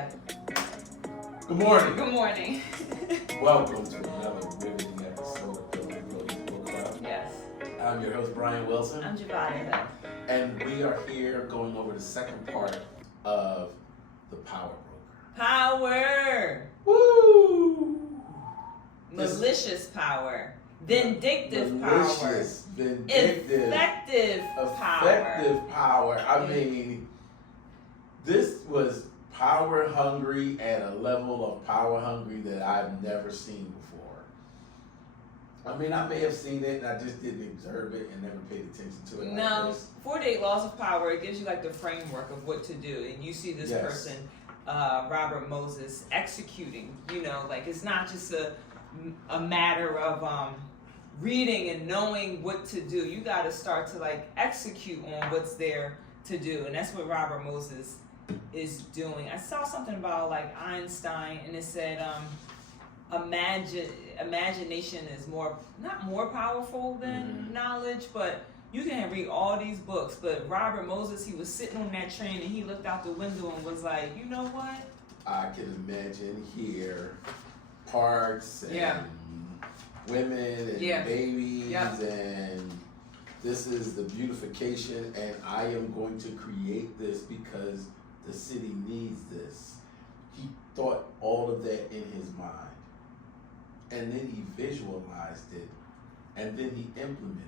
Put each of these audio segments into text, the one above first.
go. Good morning. Good morning. Welcome to another riveting episode of the Brilliance Book Club. Yes. I'm your host, Brian Wilson. I'm Javada. And we are here going over the second part of The Power Broker. Power. Woo! Malicious power. Vindictive Malicious, power. vindictive, Effective power. effective power. I mean, this was power hungry at a level of power hungry that I've never seen before. I mean, I may have seen it and I just didn't observe it and never paid attention to it. No, Like this. 48 Laws of Power, it gives you like the framework of what to do. And you see this Yes. person, Robert Moses, executing. You know, like it's not just a matter of reading and knowing what to do. You got to start to like execute on what's there to do. And that's what Robert Moses is doing. I saw something about like Einstein and it said imagination is not more powerful than knowledge, but you can read all these books, but Robert Moses, he was sitting on that train and he looked out the window and was like, you know what? I can imagine here parks and women and babies and this is the beautification and I am going to create this because the city needs this. He thought all of that in his mind and then he visualized it and then he implemented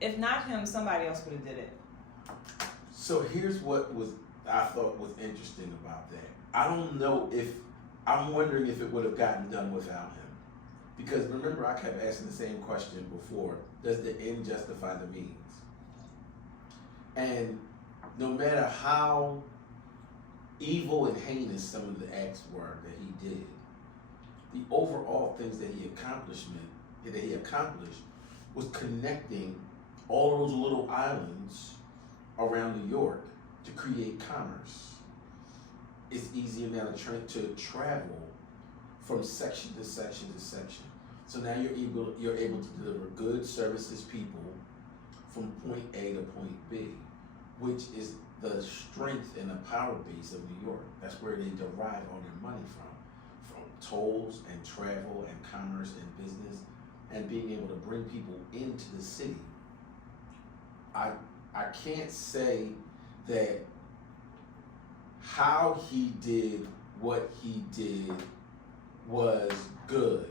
it. If not him, somebody else would have did it. So here's what I thought was interesting about that. I'm wondering if it would have gotten done without him. Because remember, I kept asking the same question before. Does the end justify the means? And no matter how evil and heinous some of the acts were that he did, the overall things that he accomplished was connecting all those little islands around New York to create commerce. It's easier now to travel from section to section to section. So now you're able to deliver goods, services, people from point A to point B, which is the strength and the power base of New York. That's where they derive all their money from tolls and travel and commerce and business and being able to bring people into the city. I can't say that how he did what he did was good,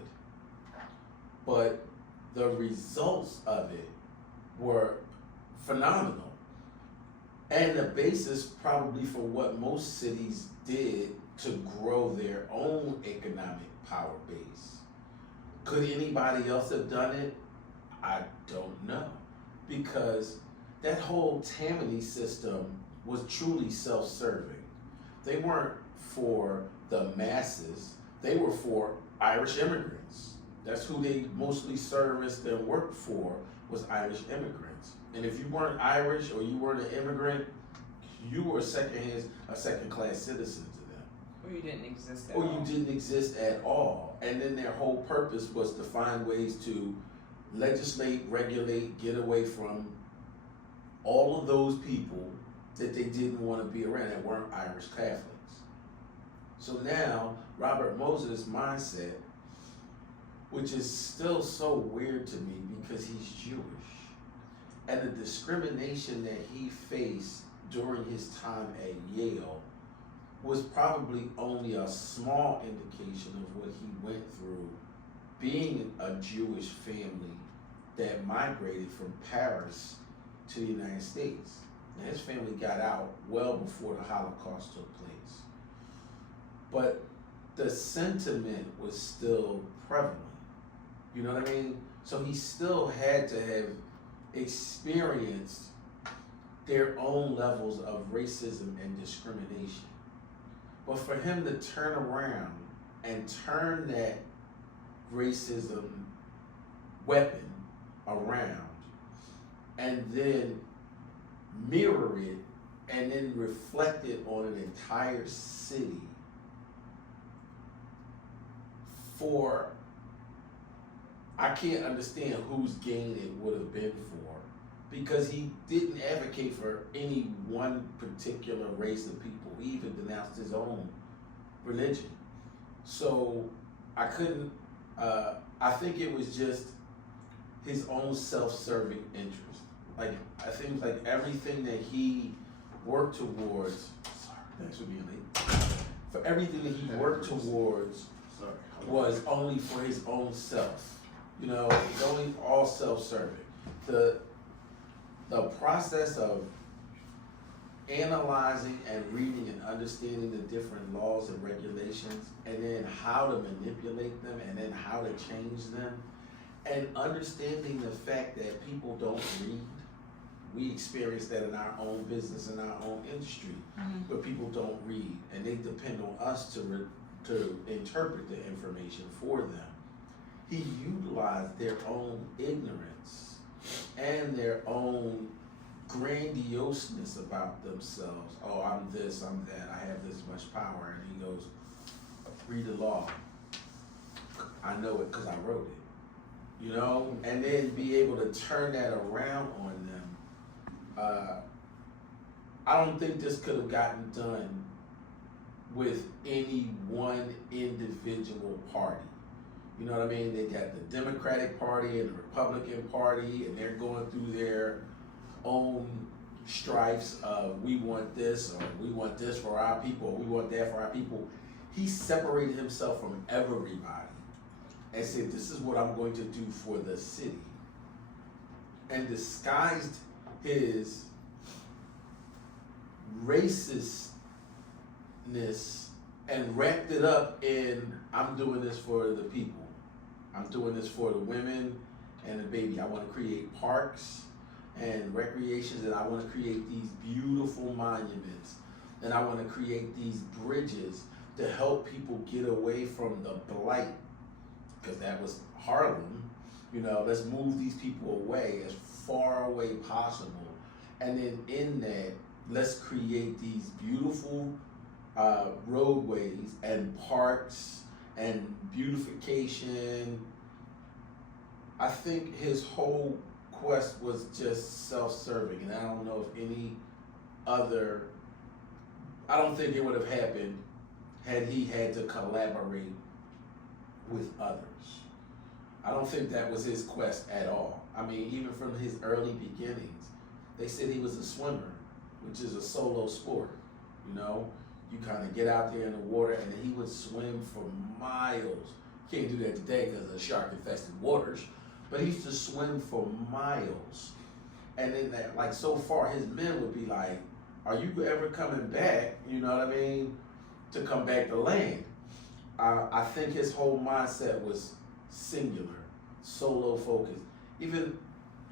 but the results of it were phenomenal. And the basis probably for what most cities did to grow their own economic power base. Could anybody else have done it? I don't know. Because that whole Tammany system was truly self-serving. They weren't for the masses. They were for Irish immigrants. That's who they mostly serviced and worked for, was Irish immigrants. And if you weren't Irish or you weren't an immigrant, you were a second-class citizen to them. Or you didn't exist at or all. you didn't exist at all. And then their whole purpose was to find ways to legislate, regulate, get away from all of those people that they didn't want to be around that weren't Irish Catholics. So now, Robert Moses' mindset, which is still so weird to me because he's Jewish, and the discrimination that he faced during his time at Yale was probably only a small indication of what he went through being a Jewish family that migrated from Paris to the United States. Now, his family got out well before the Holocaust took place. But the sentiment was still prevalent. You know what I mean? So he still had to have experienced their own levels of racism and discrimination. But for him to turn around and turn that racism weapon around and then mirror it and then reflect it on an entire city I can't understand whose gain it would have been for, because he didn't advocate for any one particular race of people. He even denounced his own religion. So I couldn't, I think it was just his own self-serving interest. Like, I think like everything that he worked towards, sorry, thanks for being late. For everything that he worked towards was only for his own self. You know, it's only all self-serving. The process of analyzing and reading and understanding the different laws and regulations, and then how to manipulate them, and then how to change them, and understanding the fact that people don't read. We experience that in our own business, in our own industry, where people don't read, and they depend on us to interpret the information for them. He utilized their own ignorance and their own grandioseness about themselves. Oh, I'm this, I'm that, I have this much power. And he goes, read the law. I know it because I wrote it. You know? And then be able to turn that around on them. I don't think this could have gotten done with any one individual party. You know what I mean? They got the Democratic Party and the Republican Party, and they're going through their own strifes of we want this, or we want this for our people, or we want that for our people. He separated himself from everybody and said, this is what I'm going to do for the city. And disguised his racistness and wrapped it up in, I'm doing this for the people. I'm doing this for the women and the baby. I want to create parks and recreations, and I want to create these beautiful monuments, and I want to create these bridges to help people get away from the blight, because that was Harlem. You know, let's move these people away as far away possible, and then in that, let's create these beautiful roadways and parks and beautification. I think his whole quest was just self-serving, and I don't know if any other, I don't think it would have happened had he had to collaborate with others. I don't think that was his quest at all. I mean, even from his early beginnings, they said he was a swimmer, which is a solo sport. You know, you kind of get out there in the water, and then he would swim for miles. Can't do that today because of shark-infested waters, but he used to swim for miles. And then, that, like, so far, his men would be like, are you ever coming back, you know what I mean, to come back to land? I think his whole mindset was singular, solo focused. Even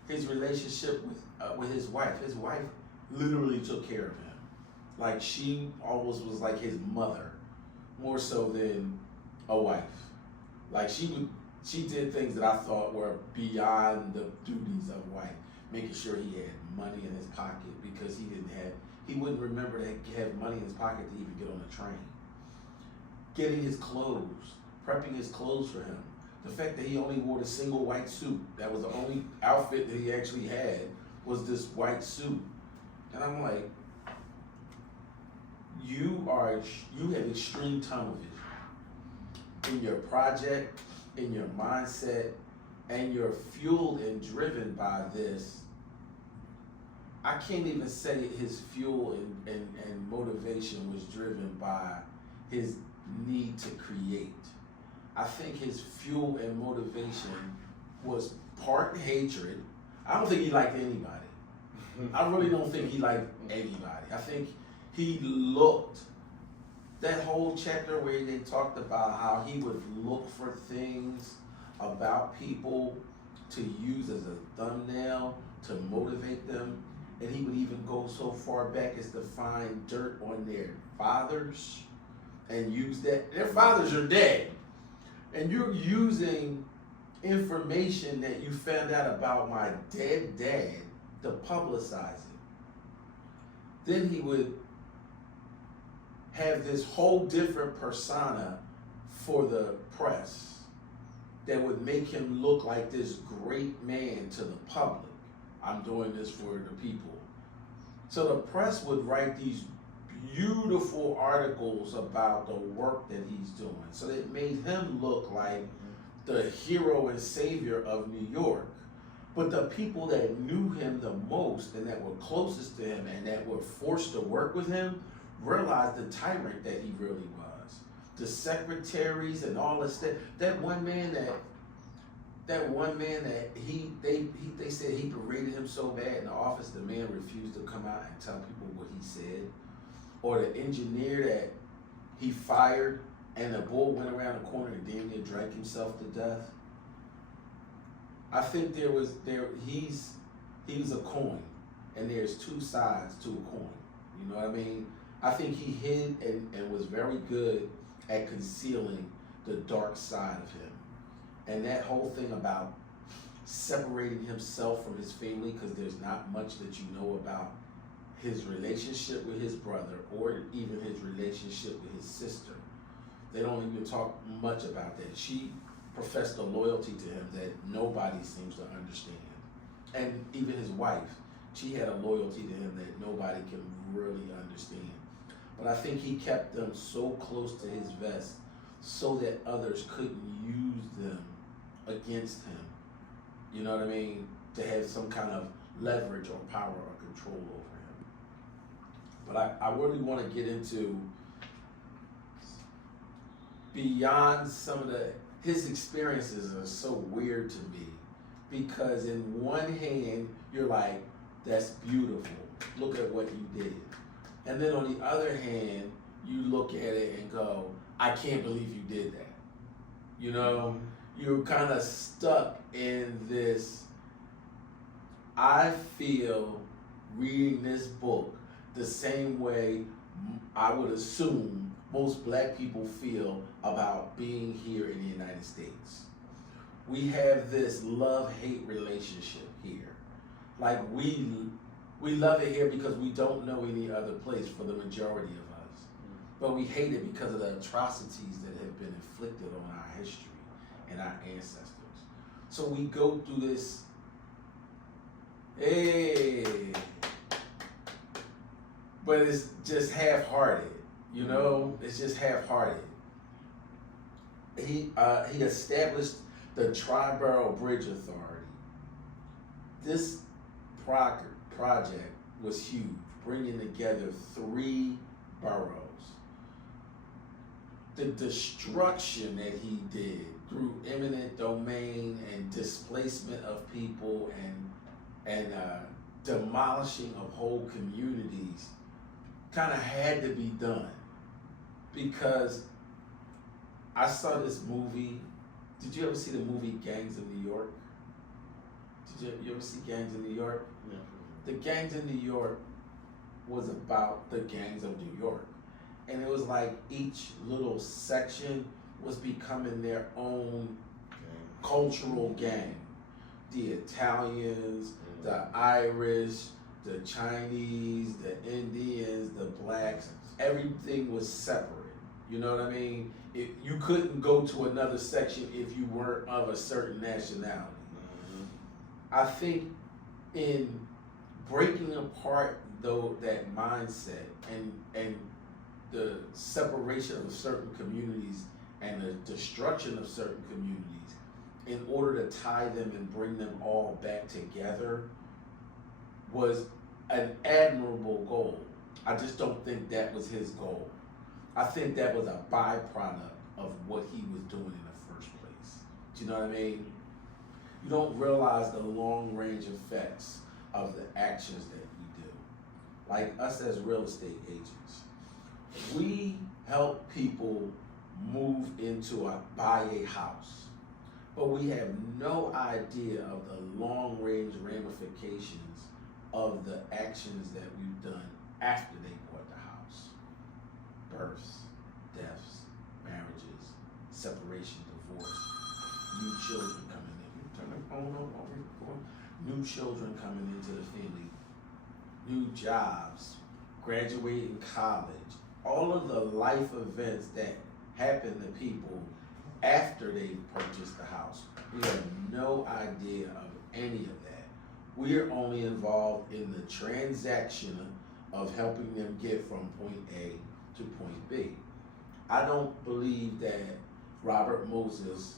his relationship with his wife literally took care of him. Like, she almost was like his mother, more so than a wife. Like, she did things that I thought were beyond the duties of a wife, making sure he had money in his pocket, because he wouldn't remember to have money in his pocket to even get on the train. Getting his clothes, prepping his clothes for him. The fact that he only wore the single white suit, that was the only outfit that he actually had, was this white suit. And I'm like, you have extreme tunnel vision in your project, in your mindset, and you're fueled and driven by this. I can't even say his fuel and motivation was driven by his need to create. I think his fuel and motivation was part hatred. I don't think he liked anybody. I really don't think he liked anybody. I think he looked, that whole chapter where they talked about how he would look for things about people to use as a thumbnail to motivate them. And he would even go so far back as to find dirt on their fathers and use that. Their fathers are dead. And you're using information that you found out about my dead dad to publicize it. Then he would have this whole different persona for the press that would make him look like this great man to the public. I'm doing this for the people. So the press would write these beautiful articles about the work that he's doing. So it made him look like the hero and savior of New York. But the people that knew him the most and that were closest to him and that were forced to work with him realized the tyrant that he really was. The secretaries and all this stuff. That one man that they said he berated him so bad in the office, the man refused to come out and tell people what he said. Or the engineer that he fired and the bull went around the corner and damn near drank himself to death. I think he's a coin, and there's two sides to a coin. You know what I mean? I think he hid and was very good at concealing the dark side of him. And that whole thing about separating himself from his family, because there's not much that you know about his relationship with his brother or even his relationship with his sister. They don't even talk much about that. She professed a loyalty to him that nobody seems to understand. And even his wife, she had a loyalty to him that nobody can really understand. But I think he kept them so close to his vest so that others couldn't use them against him. You know what I mean? To have some kind of leverage or power or control over him. But I really want to get into beyond some of his experiences are so weird to me, because in one hand, you're like, that's beautiful. Look at what you did. And then on the other hand, you look at it and go, I can't believe you did that. You know, you're kind of stuck in this. I feel reading this book the same way I would assume most black people feel about being here in the United States. We have this love-hate relationship here. Like we love it here because we don't know any other place for the majority of us. But we hate it because of the atrocities that have been inflicted on our history and our ancestors. So we go through this, but it's just half-hearted. You know, it's just half-hearted. He established the Tri-Borough Bridge Authority. This project was huge, bringing together 3 boroughs. The destruction that he did through eminent domain and displacement of people and demolishing of whole communities kind of had to be done. Because I saw this movie. Did you ever see the movie Gangs of New York? Did you ever see Gangs of New York? Yeah. The Gangs of New York was about the gangs of New York. And it was like each little section was becoming their own cultural gang. The Italians, the Irish, the Chinese, the Indians, the blacks, everything was separate. You know what I mean? You couldn't go to another section if you weren't of a certain nationality. Mm-hmm. I think in breaking apart though that mindset and the separation of certain communities and the destruction of certain communities in order to tie them and bring them all back together was an admirable goal. I just don't think that was his goal. I think that was a byproduct of what he was doing in the first place. Do you know what I mean? You don't realize the long range effects of the actions that we do. Like us as real estate agents, we help people move into buy a house, but we have no idea of the long range ramifications of the actions that we've done after they bought the house. Births, deaths, marriages, separation, divorce, new children coming in. Turn the phone on, new children coming into the family, new jobs, graduating college, all of the life events that happen to people after they've purchased the house. We have no idea of any of that. We are only involved in the transaction of helping them get from point A to point B. I don't believe that Robert Moses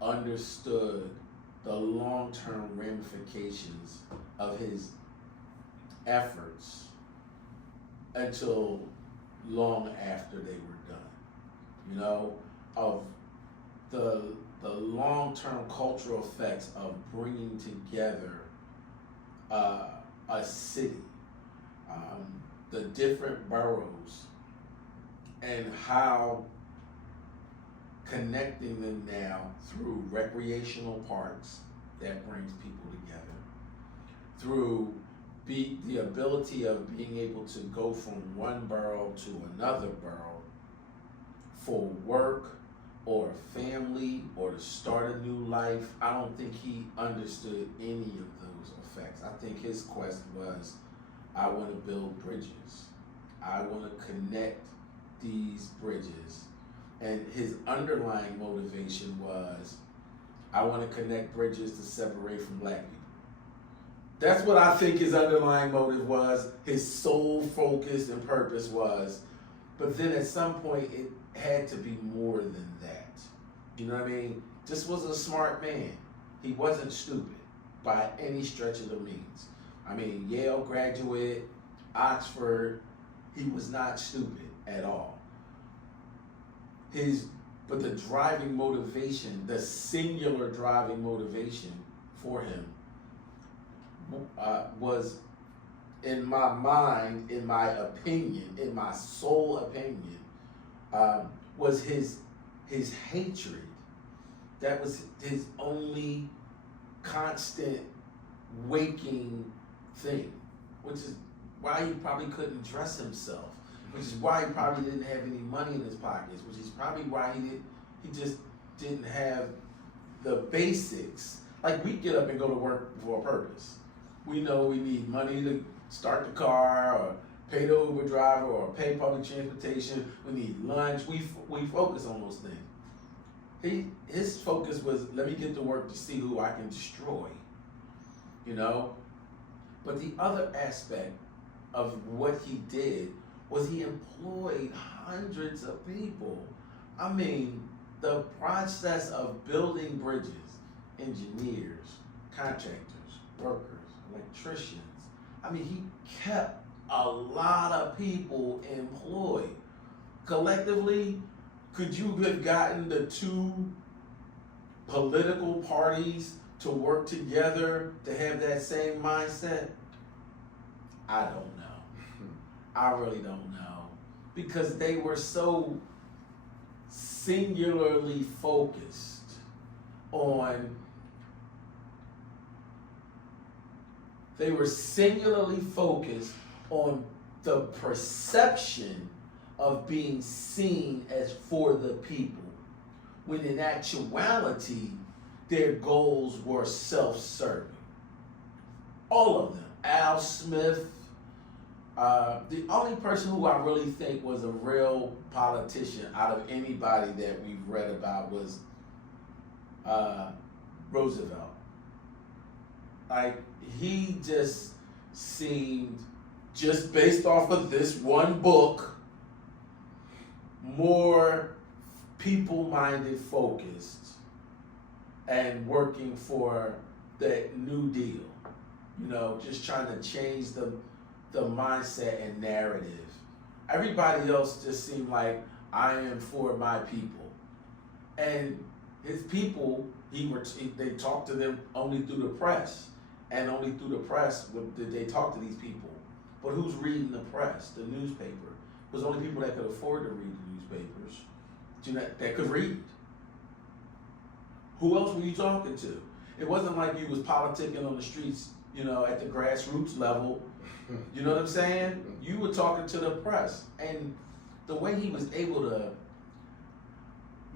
understood the long-term ramifications of his efforts until long after they were done. Of the long-term cultural effects of bringing together a city, the different boroughs, and how connecting them now through recreational parks that brings people together, through the ability of being able to go from one borough to another borough for work or a family or to start a new life. I don't think he understood any of those effects. I think his quest was, I want to build bridges. I want to connect these bridges. And his underlying motivation was, I want to connect bridges to separate from black people. That's what I think his underlying motive was, his sole focus and purpose was. But then at some point, it had to be more than that. You know what I mean? This was a smart man. He wasn't stupid by any stretch of the means. I mean, Yale graduate, Oxford, he was not stupid at all. But the driving motivation, the singular driving motivation for him was, in my mind, in my opinion, in my sole opinion, was his hatred. That was his only constant waking thing, which is why he probably couldn't dress himself, which is why he probably didn't have any money in his pockets, which is probably why he just didn't have the basics. Like, we get up and go to work for a purpose. We know we need money to start the car, or pay the Uber driver, or pay public transportation. We need lunch. We focus on those things. His focus was, let me get to work to see who I can destroy, But the other aspect of what he did was he employed hundreds of people. I mean, the process of building bridges, engineers, contractors, workers, electricians. I mean, he kept a lot of people employed. Collectively, could you have gotten the two political parties to work together to have that same mindset? I don't know. I really don't know. Because they were so singularly focused on the perception of being seen as for the people, when in actuality, their goals were self-serving. All of them. Al Smith, the only person who I really think was a real politician out of anybody that we've read about was Roosevelt. Like, he just seemed, just based off of this one book, more people-minded, focused, and working for the New Deal. Just trying to change the mindset and narrative. Everybody else just seemed like, I am for my people. And his people, they talked to them only through the press. And only through the press did they talk to these people. But who's reading the press, the newspaper? It was only people that could afford to read the newspapers, that could read. Who else were you talking to? It wasn't like you was politicking on the streets, at the grassroots level. You know what I'm saying? You were talking to the press. And the way he was able to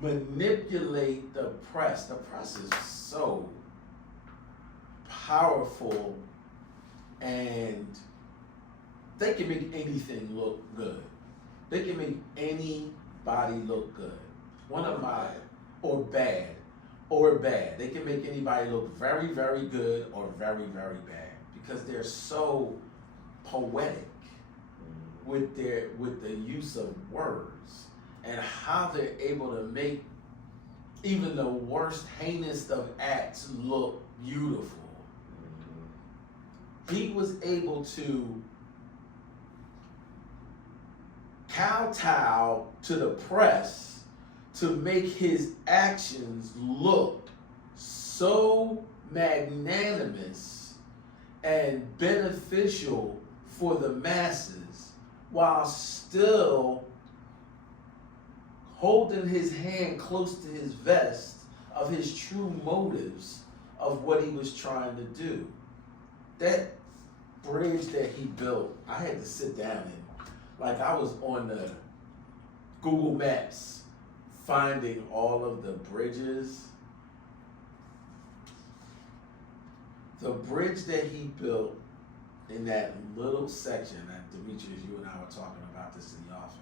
manipulate the press is so powerful, and they can make anything look good. They can make anybody look good. Or bad. They can make anybody look very, very good or very, very bad, because they're so poetic with the use of words and how they're able to make even the worst heinous of acts look beautiful. He was able to kowtow to the press to make his actions look so magnanimous and beneficial for the masses while still holding his hand close to his vest of his true motives of what he was trying to do. That bridge that he built, I had to sit down and, like, I was on the Google Maps finding all of the bridges. The bridge that he built in that little section that Demetrius, you and I were talking about this in the office,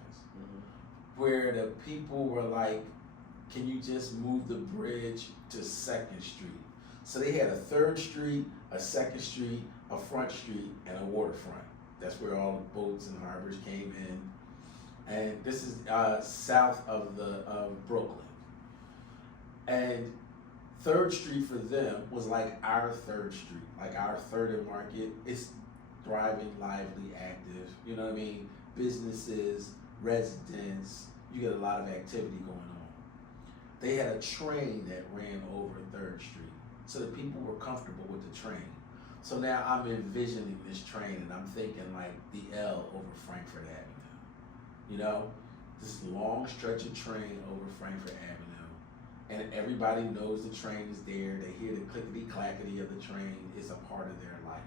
where the people were like, can you just move the bridge to 2nd Street? So they had a 3rd Street, a 2nd Street, a Front Street, and a waterfront. That's where all the boats and harbors came in. And this is south of Brooklyn. And 3rd Street for them was like our 3rd Street, like our 3rd and Market. It's thriving, lively, active, you know what I mean? Businesses, residents, you get a lot of activity going on. They had a train that ran over 3rd Street, so the people were comfortable with the train. So now I'm envisioning this train and I'm thinking like the L over Frankfurt Avenue. You know, this long stretch of train over Frankfurt Avenue, and everybody knows the train is there. They hear the clickety-clackety of the train. It's a part of their life.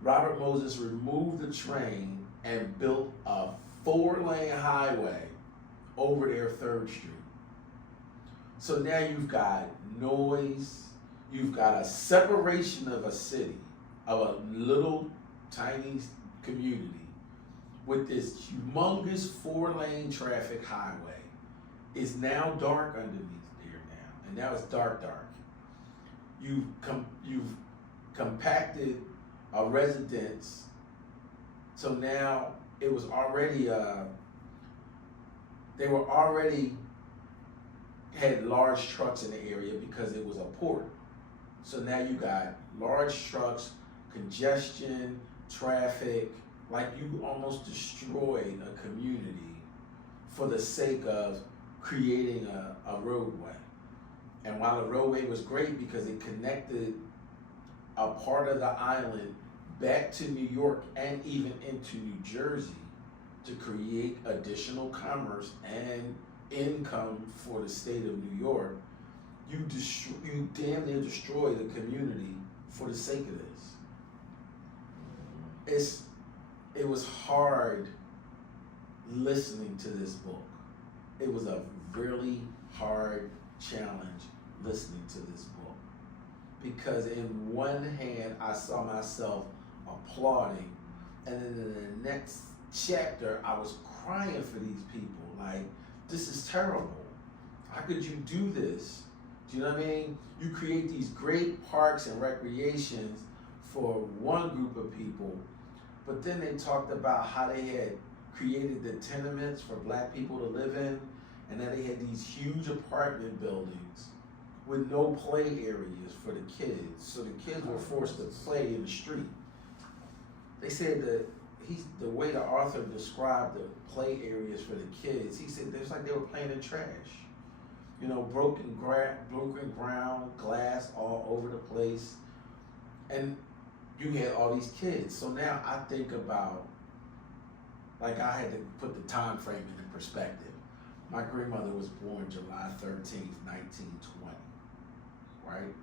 Robert Moses removed the train and built a 4-lane highway over their 3rd Street. So now you've got noise, you've got a separation of a city, of a little tiny community with this humongous 4-lane traffic highway. It's now dark underneath there now, and now it's dark. You've compacted a residence, so now it was already they were already had large trucks in the area because it was a port. So now you got large trucks, congestion, traffic, like you almost destroyed a community for the sake of creating a roadway. And while the roadway was great because it connected a part of the island back to New York and even into New Jersey to create additional commerce and income for the state of New York, you damn near destroy the community for the sake of this. It was hard listening to this book. It was a really hard challenge listening to this book, because in one hand I saw myself applauding, and then in the next chapter I was crying for these people, like, this is terrible. How could you do this? Do you know what I mean? You create these great parks and recreations for one group of people, but then they talked about how they had created the tenements for black people to live in, and that they had these huge apartment buildings with no play areas for the kids. So the kids were forced to play in the street. They said that the way the author described the play areas for the kids, he said it's like they were playing in trash. You know, broken ground, glass all over the place. And you had all these kids. So now I think about, like, I had to put the time frame into perspective. My grandmother was born July 13th, 1920, right?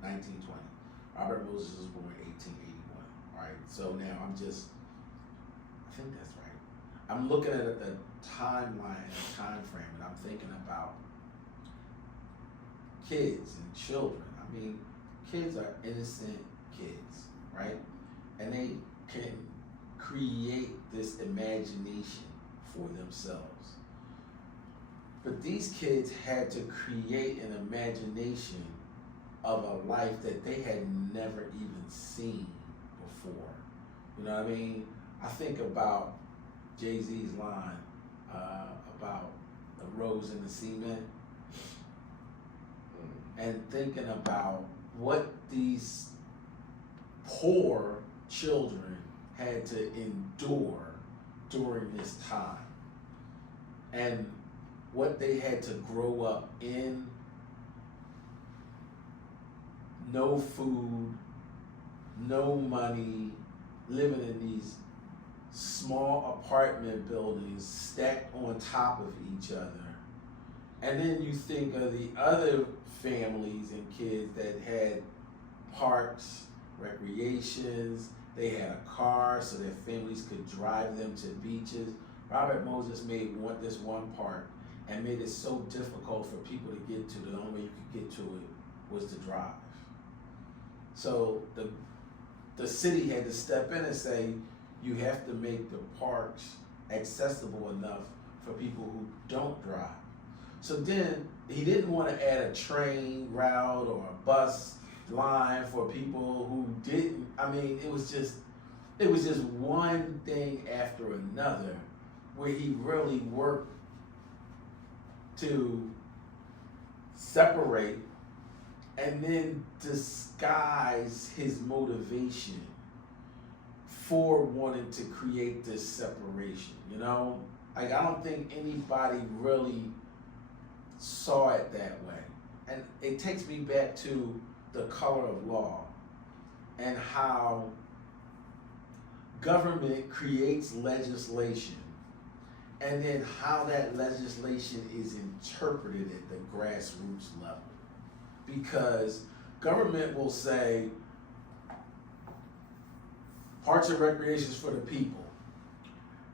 1920. Robert Moses was born 1881, right? So now I think that's right. I'm looking at the timeline and the time frame, and I'm thinking about kids and children. I mean, kids are innocent kids, right? And they can create this imagination for themselves. But these kids had to create an imagination of a life that they had never even seen before. You know what I mean? I think about Jay-Z's line about the rose and the cement, and thinking about what these poor children had to endure during this time, and what they had to grow up in. No food, no money, living in these small apartment buildings stacked on top of each other. And then you think of the other families and kids that had parks, recreations, they had a car so their families could drive them to beaches. Robert Moses made this one park and made it so difficult for people to get to. The only way you could get to it was to drive. So the city had to step in and say, you have to make the parks accessible enough for people who don't drive. So then he didn't want to add a train route or a bus line for people who didn't. I mean, it was just one thing after another where he really worked to separate and then disguise his motivation for wanting to create this separation, you know? Like, I don't think anybody really saw it that way. And it takes me back to the color of law and how government creates legislation and then how that legislation is interpreted at the grassroots level. Because government will say, parks and recreations for the people.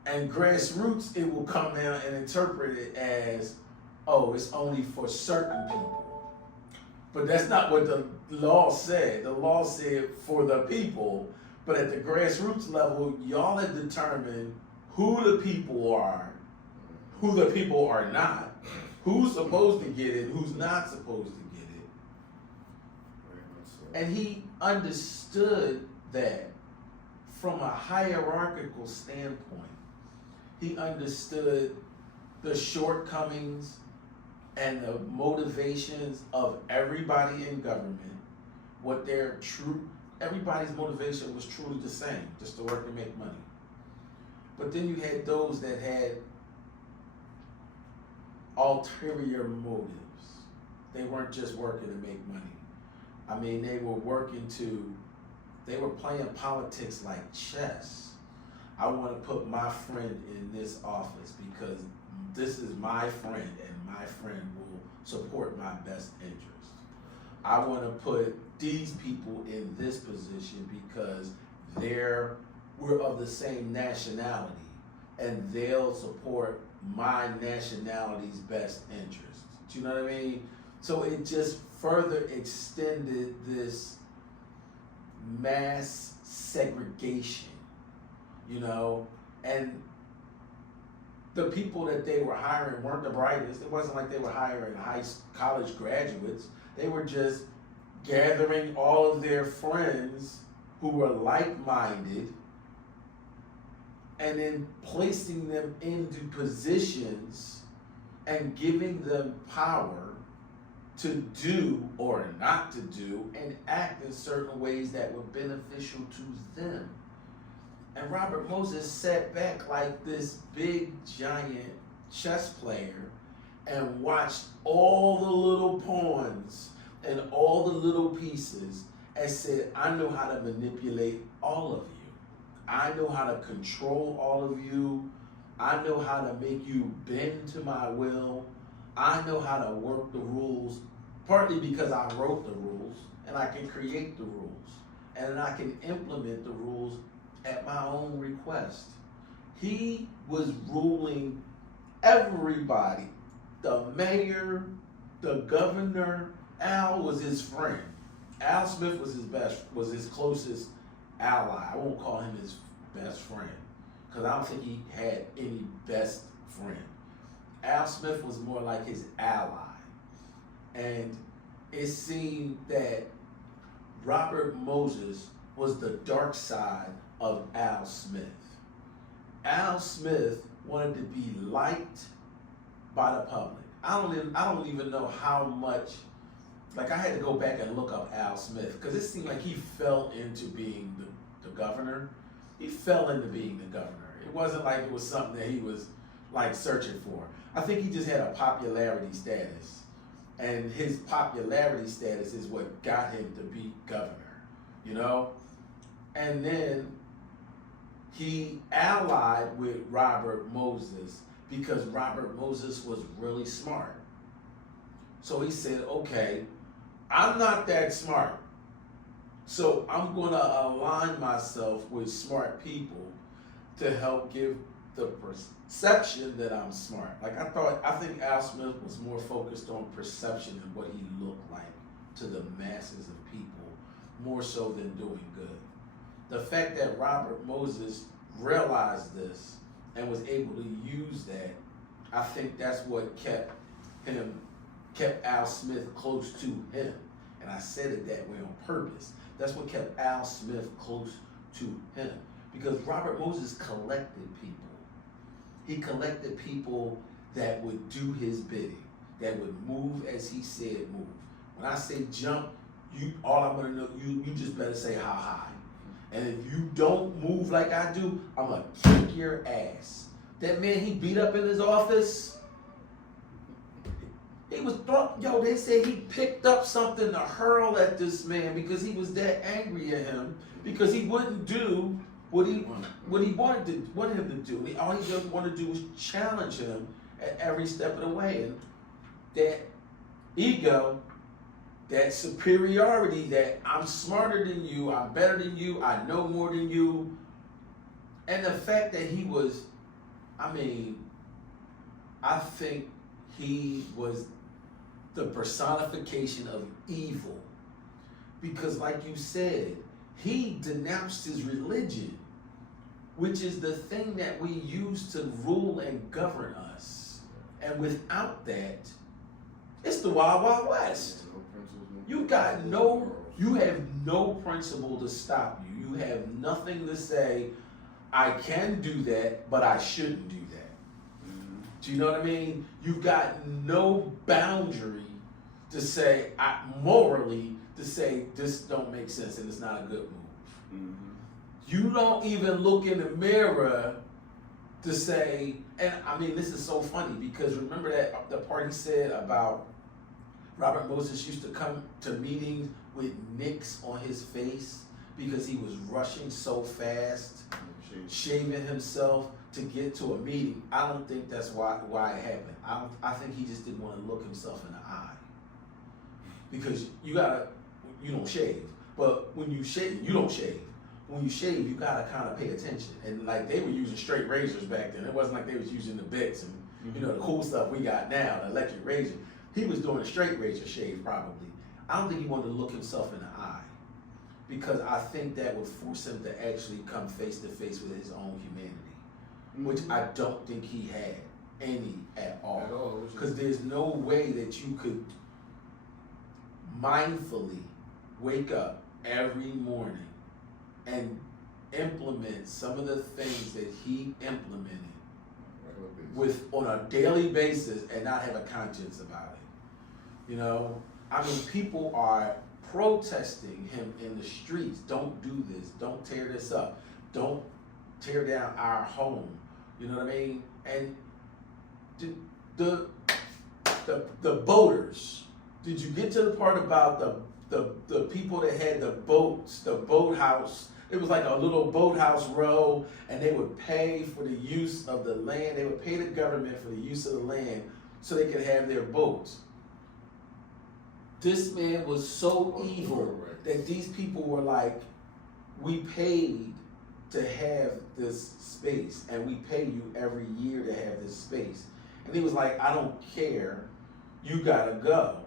And grassroots, it will come down and interpret it as, oh, it's only for certain people. But that's not what the law said. The law said for the people, but at the grassroots level, y'all have determined who the people are, who the people are not, who's supposed to get it, who's not supposed to get it. Very much so. And he understood that from a hierarchical standpoint. He understood the shortcomings and the motivations of everybody in government, what their everybody's motivation was truly the same, just to work and make money. But then you had those that had ulterior motives. They weren't just working to make money. I mean, they were playing politics like chess. I want to put my friend in this office because this is my friend and my friend will support my best interest. I want to put these people in this position because we're of the same nationality and they'll support my nationality's best interests. Do you know what I mean? So it just further extended this mass segregation, you know, and the people that they were hiring weren't the brightest. It wasn't like they were hiring college graduates. They were just gathering all of their friends who were like-minded and then placing them into positions and giving them power to do or not to do and act in certain ways that were beneficial to them. And Robert Moses sat back like this big giant chess player and watched all the little pawns and all the little pieces and said, I know how to manipulate all of you. I know how to control all of you. I know how to make you bend to my will. I know how to work the rules, partly because I wrote the rules and I can create the rules and then I can implement the rules at my own request. He was ruling everybody. The mayor, the governor. Al was his friend. Al Smith was his closest ally. I won't call him his best friend because I don't think he had any best friend. Al Smith was more like his ally. And it seemed that Robert Moses was the dark side of Al Smith. Al Smith wanted to be liked by the public. I don't even know how much. Like, I had to go back and look up Al Smith because it seemed like he fell into being the governor. He fell into being the governor. It wasn't like it was something that he was like searching for. I think he just had a popularity status, and his popularity status is what got him to be governor, you know? And then he allied with Robert Moses because Robert Moses was really smart. So he said, okay, I'm not that smart, so I'm going to align myself with smart people to help give the perception that I'm smart. Like, I think Al Smith was more focused on perception and what he looked like to the masses of people, more so than doing good. The fact that Robert Moses realized this and was able to use that, I think that's what kept Al Smith close to him. And I said it that way on purpose. That's what kept Al Smith close to him. Because Robert Moses collected people. He collected people that would do his bidding, that would move as he said move. When I say jump, all I'm gonna know, you just better say how high. And if you don't move like I do, I'm gonna kick your ass. That man he beat up in his office, he was they said he picked up something to hurl at this man because he was that angry at him because he wouldn't do what he wanted him to do. All he just wanted to do was challenge him at every step of the way. And that ego, that superiority, that I'm smarter than you, I'm better than you, I know more than you, and the fact that he was, I think he was the personification of evil. Because like you said, he denounced his religion, which is the thing that we use to rule and govern us. And without that, it's the Wild Wild West. You have no principle to stop you. You have nothing to say, I can do that, but I shouldn't do that. Mm-hmm. Do you know what I mean? You've got no boundary to say, morally, to say this don't make sense and it's not a good move. Mm-hmm. You don't even look in the mirror to say, and this is so funny because remember that the part he said about Robert Moses used to come to meetings with nicks on his face because he was rushing so fast, shaving himself to get to a meeting. I don't think that's why it happened. I think he just didn't want to look himself in the eye. Because you don't shave. But when you shave, you don't shave. When you shave, you gotta kind of pay attention. And like they were using straight razors back then. It wasn't like they was using the bits and the cool stuff we got now, the electric razor. He was doing a straight razor shave probably. I don't think he wanted to look himself in the eye. Because I think that would force him to actually come face to face with his own humanity. Which I don't think he had any at all. Because there's no way that you could mindfully wake up every morning and implement some of the things that he implemented on a daily basis and not have a conscience about it. People are protesting him in the streets. Don't do this. Don't tear this up. Don't tear down our home. You know what I mean? And the boaters. Did you get to the part about the people that had the boats, the boathouse? It was like a little boathouse row, and they would pay for the use of the land. They would pay the government for the use of the land so they could have their boats. This man was so evil that these people were like, we paid to have this space, and we pay you every year to have this space. And he was like, I don't care, you gotta go.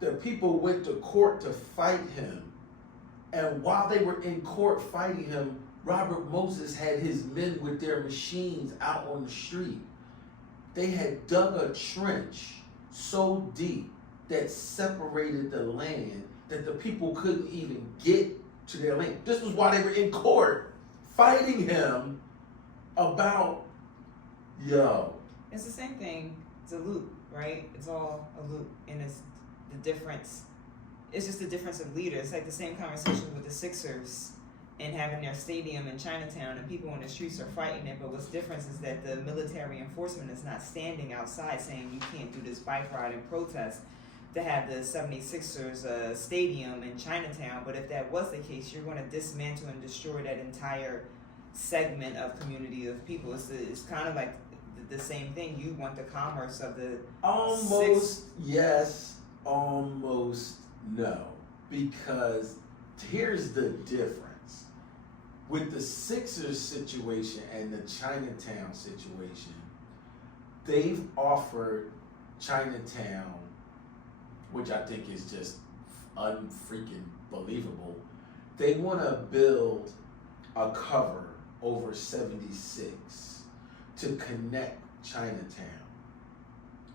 The people went to court to fight him. And while they were in court fighting him, Robert Moses had his men with their machines out on the street. They had dug a trench so deep that separated the land that the people couldn't even get to their land. This was why they were in court fighting him about, yo. It's the same thing. It's a loop, right? It's all a loop, and it's the difference. It's just the difference of leaders. It's like the same conversation with the Sixers and having their stadium in Chinatown, and people on the streets are fighting it. But what's different is that the military enforcement is not standing outside saying you can't do this bike ride and protest to have the 76ers stadium in Chinatown. But if that was the case, you're going to dismantle and destroy that entire segment of community of people. It's kind of like the same thing. You want the commerce of the almost yes, almost no, because here's the difference with the Sixers situation and the Chinatown situation. They've offered Chinatown, which I think is just unfreaking believable. They want to build a cover over 76 to connect Chinatown.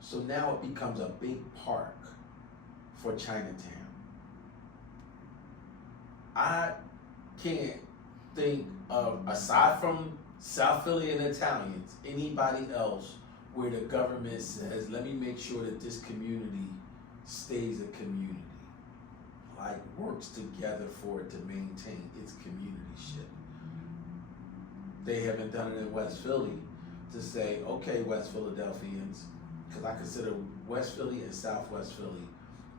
So now it becomes a big park for Chinatown. I can't think of, aside from South Philly and Italians, anybody else where the government says, let me make sure that this community stays a community, like works together for it to maintain its communityship. They haven't done it in West Philly to say, okay, West Philadelphians, because I consider West Philly and Southwest Philly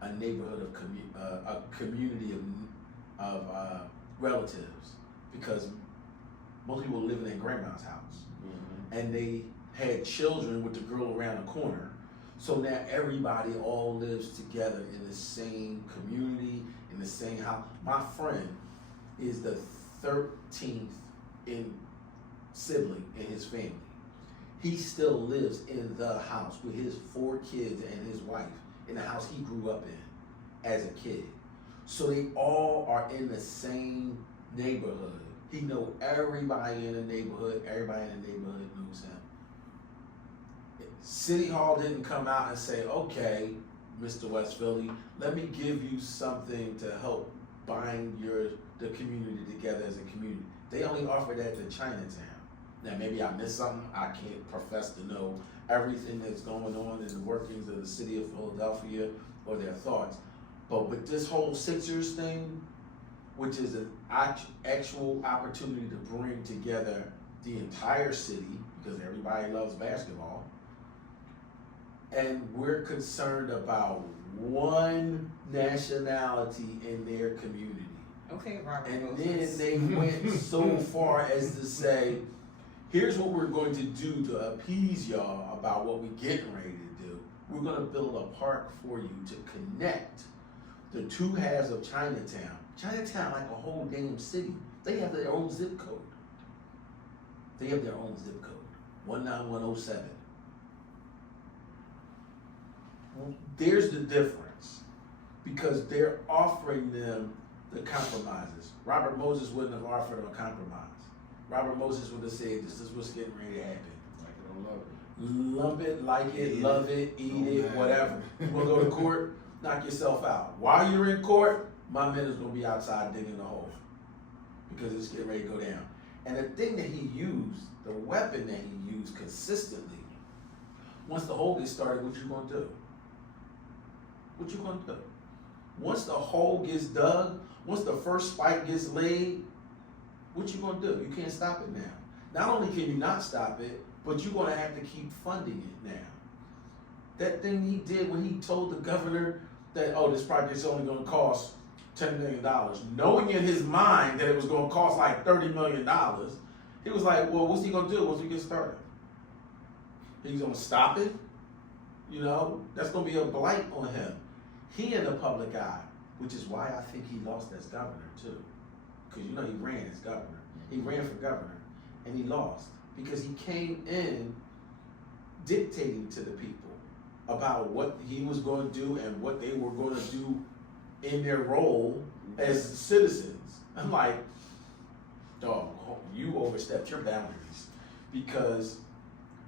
a neighborhood of a community of relatives, because most people were living in grandma's house, and they had children with the girl around the corner. So now everybody all lives together in the same community, in the same house. My friend is the 13th in sibling in his family. He still lives in the house with his 4 kids and his wife in the house he grew up in as a kid. So they all are in the same neighborhood. He knows everybody in the neighborhood. Everybody in the neighborhood knows him. City Hall didn't come out and say, okay, Mr. West Philly, let me give you something to help bind the community together as a community. They only offered that to Chinatown. Now maybe I missed something. I can't profess to know everything that's going on in the workings of the city of Philadelphia or their thoughts. But with this whole Sixers thing, which is an actual opportunity to bring together the entire city, because everybody loves basketball, and we're concerned about one nationality in their community. Okay, Robert. And then they went so far as to say, here's what we're going to do to appease y'all about what we're getting ready to do. We're going to build a park for you to connect the two halves of Chinatown. Chinatown, like a whole damn city, they have their own zip code. They have their own zip code, 19107. Well, there's the difference, because they're offering them the compromises. Robert Moses wouldn't have offered them a compromise. Robert Moses would have said, this is what's getting ready to happen. Like it or love it. Lump it, like it, love it, eat it, whatever. You want to go to court? Knock yourself out. While you're in court, my man is going to be outside digging the hole, because it's getting ready to go down. And the thing that he used, the weapon that he used consistently, once the hole gets started, what you going to do? What you going to do? Once the hole gets dug, once the first spike gets laid, what you going to do? You can't stop it now. Not only can you not stop it, but you're going to have to keep funding it now. That thing he did when he told the governor that, oh, this project's only going to cost $10 million, knowing in his mind that it was going to cost like $30 million, he was like, well, what's he going to do once we get started? He's going to stop it? You know, that's going to be a blight on him. He in the public eye, which is why I think he lost as governor too. Because you know he ran as governor. He ran for governor and he lost because he came in dictating to the people about what he was going to do and what they were going to do in their role as citizens. I'm like, dog, you overstepped your boundaries, because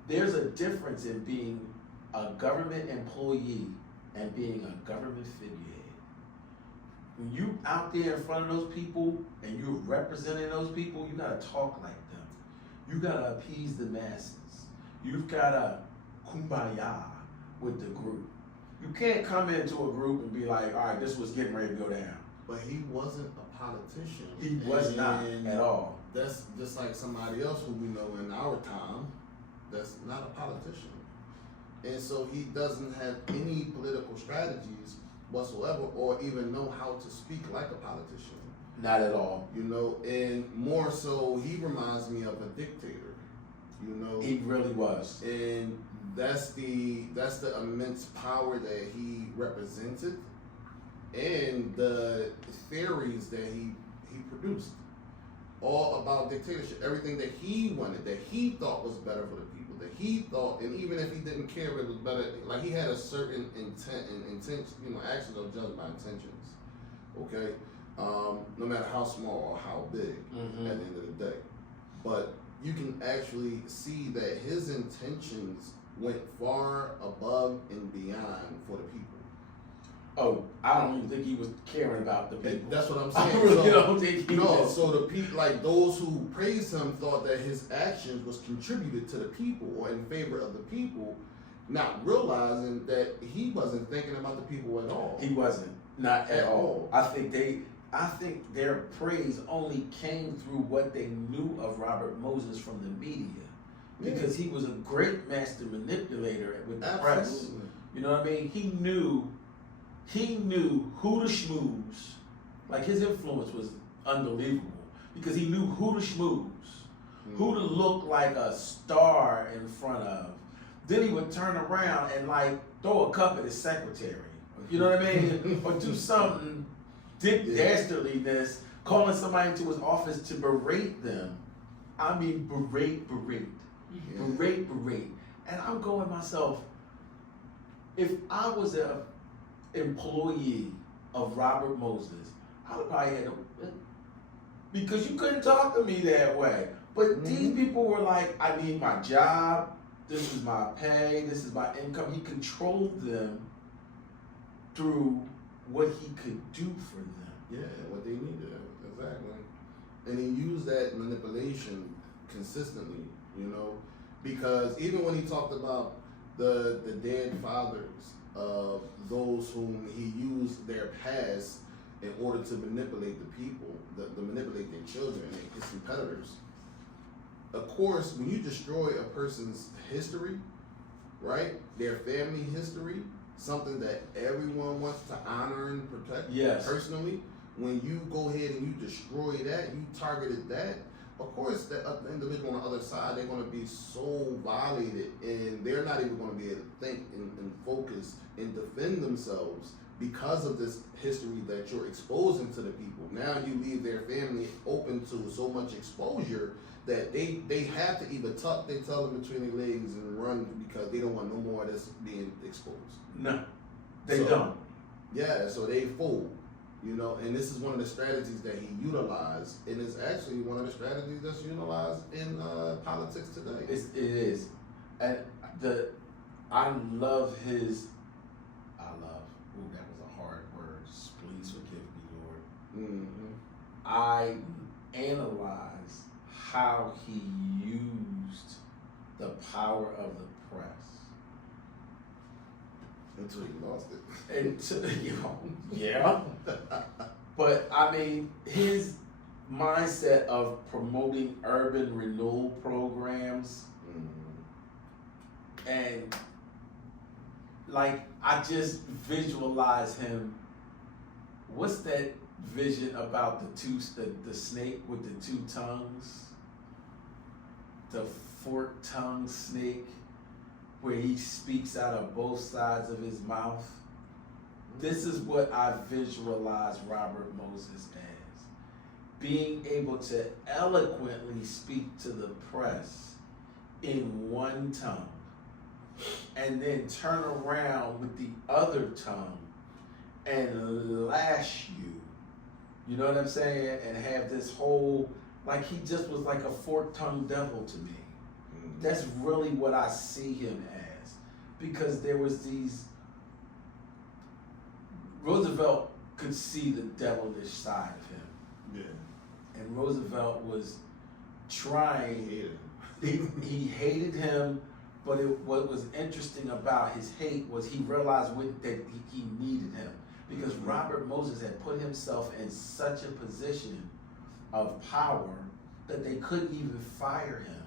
there's a difference in being a government employee and being a government figurehead. When you out there in front of those people and you're representing those people, you gotta talk like them. You gotta appease the masses. You've gotta kumbaya with the group. You can't come into a group and be like, all right, this was getting ready to go down. But he wasn't a politician. He was not at all. That's just like somebody else who we know in our time that's not a politician. And so he doesn't have any political strategies whatsoever or even know how to speak like a politician. Not at all. You know, and more so he reminds me of a dictator. You know. He really was. And that's the immense power that he represented and the theories that he produced. All about dictatorship, everything that he wanted, that he thought was better for the people, that he thought, and even if he didn't care if it was better, like he had a certain intent and intention, you know, actions are judged by intentions, okay? No matter how small or how big at the end of the day. But you can actually see that his intentions went far above and beyond for the people. Oh, I don't even think he was caring about the people. That's what I'm saying. I really don't think he was. So the people, like those who praised him, thought that his actions was contributed to the people or in favor of the people, not realizing that he wasn't thinking about the people at all. He wasn't, not at all. I think their praise only came through what they knew of Robert Moses from the media, because he was a great master manipulator with the press. You know what I mean? He knew who to schmooze. Like his influence was unbelievable because he knew who to schmooze, who to look like a star in front of. Then he would turn around and like throw a cup at his secretary. You know what I mean? Or do something dastardliness, calling somebody into his office to berate them. I mean berate. And I'm going myself, if I was a employee of Robert Moses, I would probably had because you couldn't talk to me that way. But these people were like, I need my job, this is my pay, this is my income. He controlled them through what he could do for them. Yeah, what they needed, exactly. And he used that manipulation consistently, you know, because even when he talked about the dead fathers of those whom he used their past in order to manipulate the people, to manipulate their children and his competitors. Of course, when you destroy a person's history, right, their family history, something that everyone wants to honor and protect personally, when you go ahead and you destroy that, you targeted that, of course, the individual on the other side, they're going to be so violated and they're not even going to be able to think and focus and defend themselves because of this history that you're exposing to the people. Now you leave their family open to so much exposure that they have to either tuck their tail in between their legs and run because they don't want no more of this being exposed. No, they don't. Yeah, so they fold. You know, and this is one of the strategies that he utilized, and it's actually one of the strategies that's utilized in politics today. It is, and I love his. Ooh, that was a hard word. Please forgive me, Lord. I analyze how he used the power of the press until he lost it. Yeah. But I mean, his mindset of promoting urban renewal programs, and like I just visualize him. What's that vision about the snake with the two tongues, the forked tongue snake, where he speaks out of both sides of his mouth? This is what I visualize Robert Moses as. Being able to eloquently speak to the press in one tongue and then turn around with the other tongue and lash you. You know what I'm saying? And have this whole, like he just was like a forked-tongued devil to me. That's really what I see him as. Because there was these Roosevelt could see the devilish side of him. Yeah. And Roosevelt was He trying, hated him. he hated him, but what was interesting about his hate was he realized that he needed him. Because Robert Moses had put himself in such a position of power that they couldn't even fire him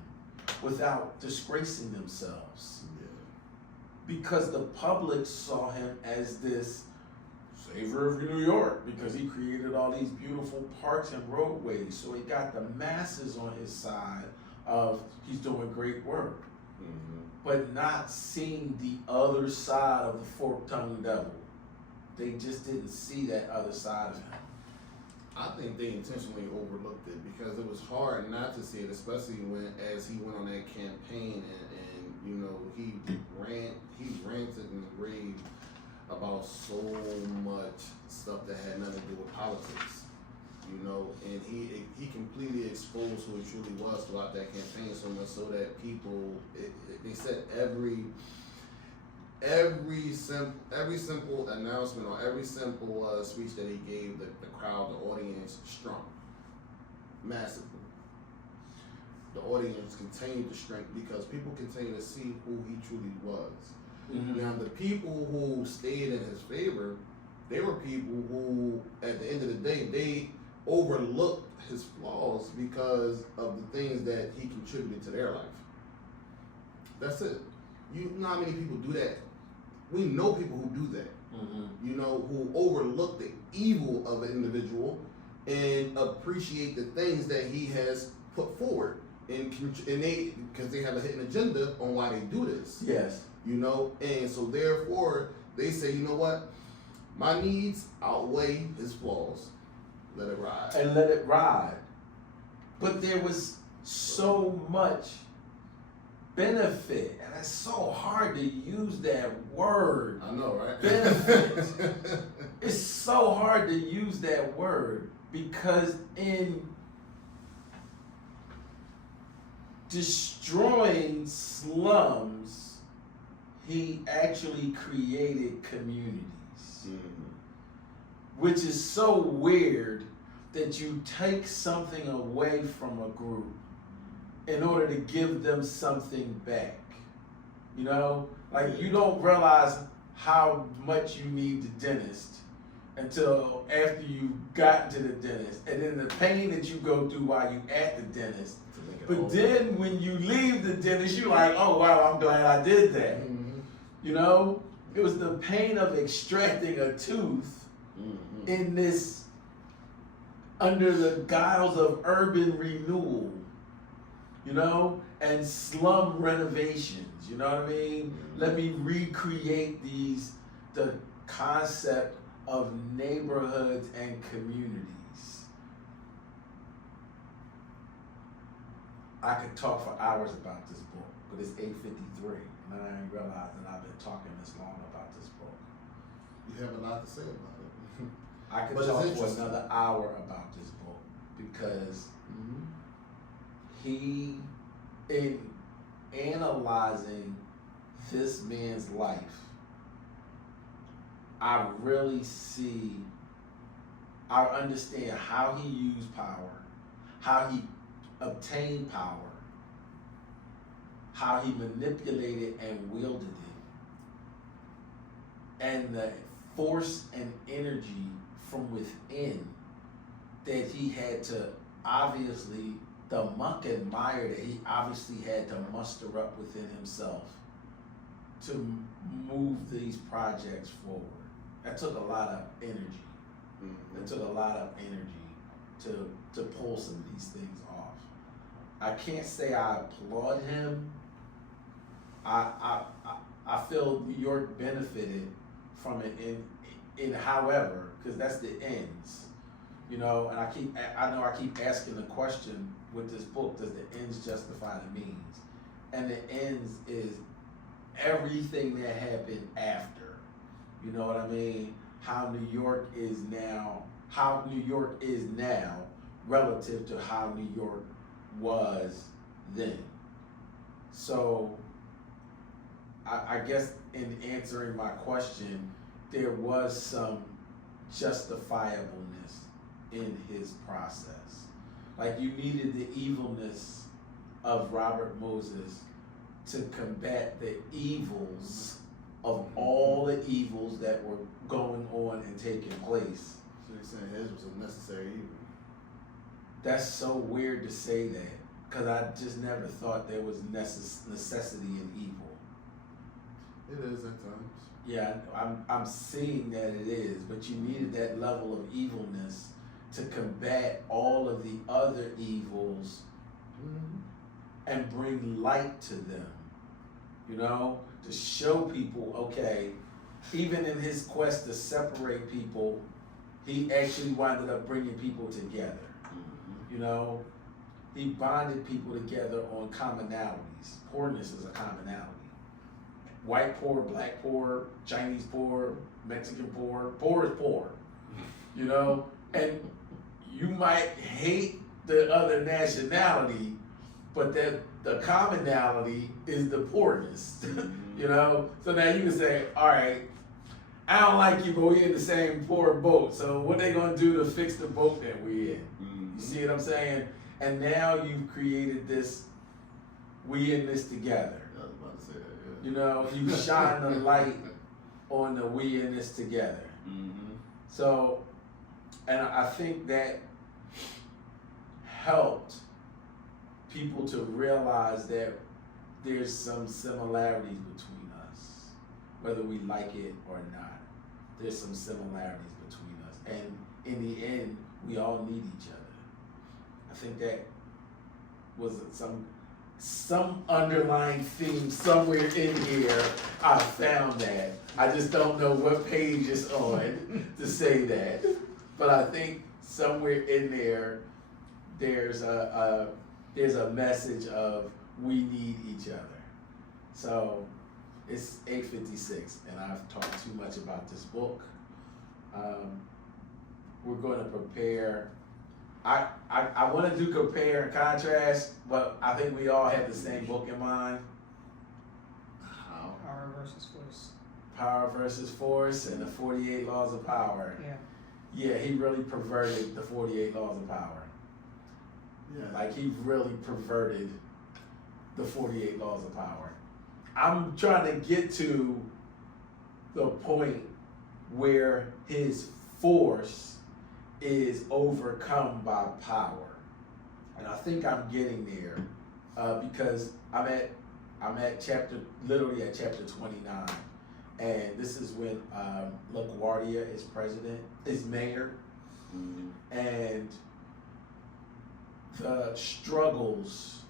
without disgracing themselves. Yeah. Because the public saw him as this savior of New York because he created all these beautiful parks and roadways. So he got the masses on his side of he's doing great work, but not seeing the other side of the fork-tongued devil. They just didn't see that other side of him. I think they intentionally overlooked it because it was hard not to see it, especially as he went on that campaign and you know he ranted and raved about so much stuff that had nothing to do with politics, you know, and he completely exposed who he truly was throughout that campaign, so much so that people they said every simple announcement or every simple speech that he gave, the crowd, the audience strong massively. The audience continued to shrink because people continue to see who he truly was. Mm-hmm. Now, the people who stayed in his favor, they were people who, at the end of the day, they overlooked his flaws because of the things that he contributed to their life. That's it. You know how many people do that? We know people who do that. Mm-hmm. You know, who overlook the evil of an individual and appreciate the things that he has put forward, and they because they have a hidden agenda on why they do this. Yes. You know, and so therefore they say, you know what, my needs outweigh his flaws. Let it ride. And let it ride. But there was so much benefit, and it's so hard to use that word. I know, right? Benefit. It's so hard to use that word because in destroying slums, he actually created communities. Which is so weird that you take something away from a group in order to give them something back. You know, like you don't realize how much you need the dentist until after you got to the dentist, and then the pain that you go through while you at the dentist. But then when you leave the dentist, you're like, oh wow, I'm glad I did that. Mm-hmm. You know, it was the pain of extracting a tooth in this, under the guise of urban renewal, you know, and slum renovations, you know what I mean? Let me recreate the concept of neighborhoods and communities. I could talk for hours about this book, but it's 8:53, and I didn't realize that I've been talking this long about this book. You have a lot to say about it. I could But it's talk for interesting. another hour about this book because he, in analyzing this man's life, I understand how he used power, how he obtained power, how he manipulated and wielded it, and the force and energy from within that he had to obviously, the muck and mire that he obviously had to muster up within himself to move these projects forward. That took a lot of energy. It took a lot of energy to pull some of these things off. I can't say I applaud him. I feel New York benefited from it in however, because that's the ends, you know. And I know I keep asking the question with this book: does the ends justify the means? And the ends is everything that happened after. You know what I mean? How New York is now relative to how New York was then. So I guess in answering my question, there was some justifiableness in his process. Like you needed the evilness of Robert Moses to combat the evils of all the evils that were going on and taking place. So you're saying his was a necessary evil? That's so weird to say that, because I just never thought there was necessity in evil. It is at times. Yeah, I'm seeing that it is, but you needed that level of evilness to combat all of the other evils and bring light to them. You know, to show people, okay, even in his quest to separate people, he actually wound up bringing people together. You know, he bonded people together on commonalities. Poorness is a commonality. White poor, black poor, Chinese poor, Mexican poor. Poor is poor. You know, and you might hate the other nationality, but that the commonality is the poorness. You know, so now you can say, all right, I don't like you, but we're in the same poor boat. So what they gonna do to fix the boat that we're in? You see what I'm saying? And now you've created this, we in this together. I was about to say that, yeah. You know, you shine the light on the we in this together. So, and I think that helped people to realize that there's some similarities between us, whether we like it or not. There's some similarities between us. And in the end, we all need each other. I think that was some underlying theme somewhere in here. I found that. I just don't know what page it's on to say that. But I think somewhere in there, there's a message of we need each other. So it's 8:56, and I've talked too much about this book. We're going to prepare. I want to do compare and contrast, but I think we all have the same book in mind. How? Power versus force. Power versus Force and the 48 Laws of Power. Yeah. Yeah, he really perverted the 48 Laws of Power. Yeah. Like he really perverted the 48 Laws of Power. I'm trying to get to the point where his force is overcome by power, and I think I'm getting there because I'm at chapter 29, and this is when LaGuardia is mayor, and the struggles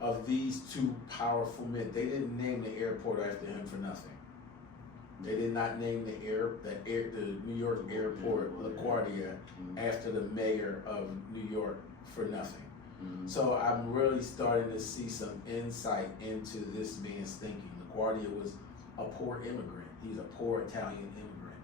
of these two powerful men. They didn't name the airport after him for nothing. They did not name the New York airport LaGuardia after the mayor of New York for nothing. So I'm really starting to see some insight into this man's thinking. LaGuardia was a poor immigrant. He's a poor Italian immigrant,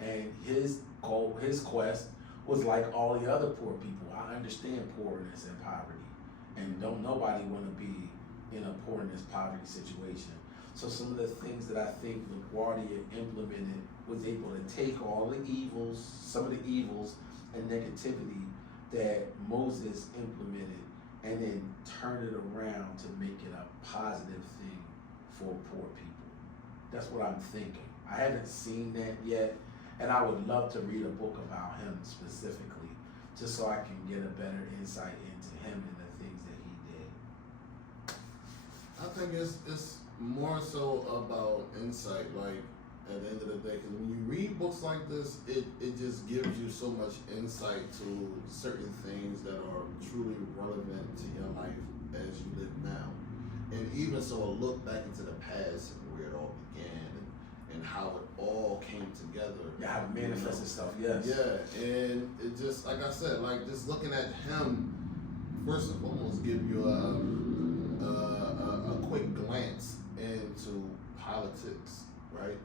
and his goal, his quest, was like all the other poor people. I understand poorness and poverty, and don't nobody want to be in a poorness poverty situation. So some of the things that I think LaGuardia implemented was able to take all the evils, some of the evils and negativity that Moses implemented, and then turn it around to make it a positive thing for poor people. That's what I'm thinking. I haven't seen that yet, and I would love to read a book about him specifically, just so I can get a better insight into him and the things that he did. I think it's more so about insight, like at the end of the day, because when you read books like this, it just gives you so much insight to certain things that are truly relevant to your life as you live now. And even so, a look back into the past and where it all began and how it all came together. Yeah, how it manifested stuff, yes. Yeah, and it just, like I said, like just looking at him, first and foremost, give you a quick glance into politics, right?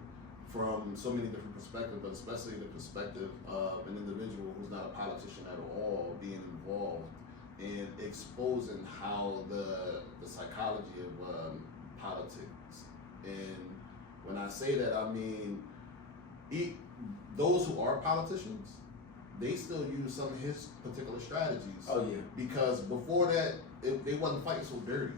From so many different perspectives, but especially the perspective of an individual who's not a politician at all being involved in exposing how the psychology of politics. And when I say that, I mean those who are politicians, they still use some of his particular strategies. Oh yeah. Because before that, they wasn't fighting so dirty.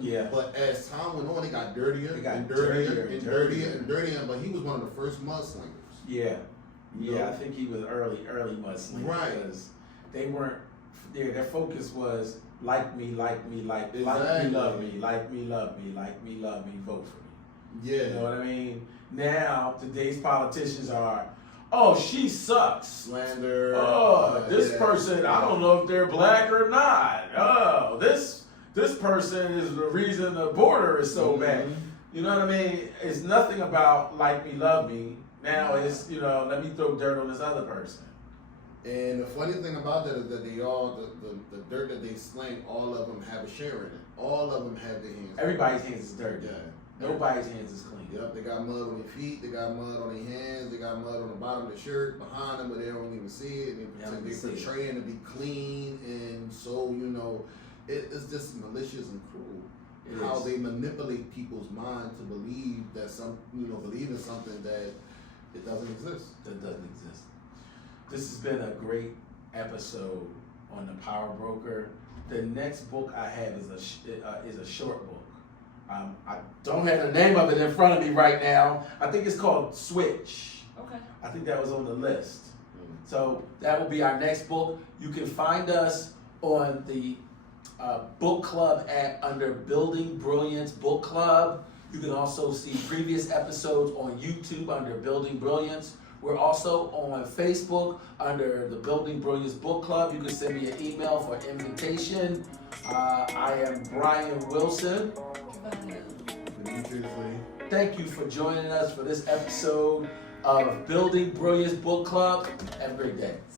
Yeah. But as time went on, they got dirtier They got and dirtier dirtier and dirtier and dirtier. But he was one of the first mudslingers. Yeah. You Yeah, know? I think he was early mudslingers. Right. Because they weren't. Their focus was like me, like me, like me, Exactly. love me, like me, love me, like me, love me, vote for me. Yeah. You know what I mean? Now today's politicians are, oh, she sucks. Slander. Oh, this yeah. person, I don't know if they're black or not. Oh, this person is the reason the border is so bad. You know what I mean? It's nothing about like me, love me. Now it's, let me throw dirt on this other person. And the funny thing about that is that they all, the dirt that they sling, all of them have a share in it. All of them have their hands. Everybody's hands is dirty. Yeah. Nobody's hands is clean. Yep, they got mud on their feet, they got mud on their hands, they got mud on the bottom of the shirt, behind them, but they don't even see it. They portraying to be clean, and so, it's just malicious and cruel. How they manipulate people's mind to believe that believe in something that it doesn't exist. That doesn't exist. This has been a great episode on the Power Broker. The next book I have is a short book. I don't have the name of it in front of me right now. I think it's called Switch. Okay. I think that was on the list. So that will be our next book. You can find us on the book club under Building Brilliance Book Club. You can also see previous episodes on YouTube under Building Brilliance. We're also on Facebook under the Building Brilliance Book Club. You can send me an email for invitation. I am Brian Wilson. Thank you for joining us for this episode of Building Brilliance Book Club. Have a great day.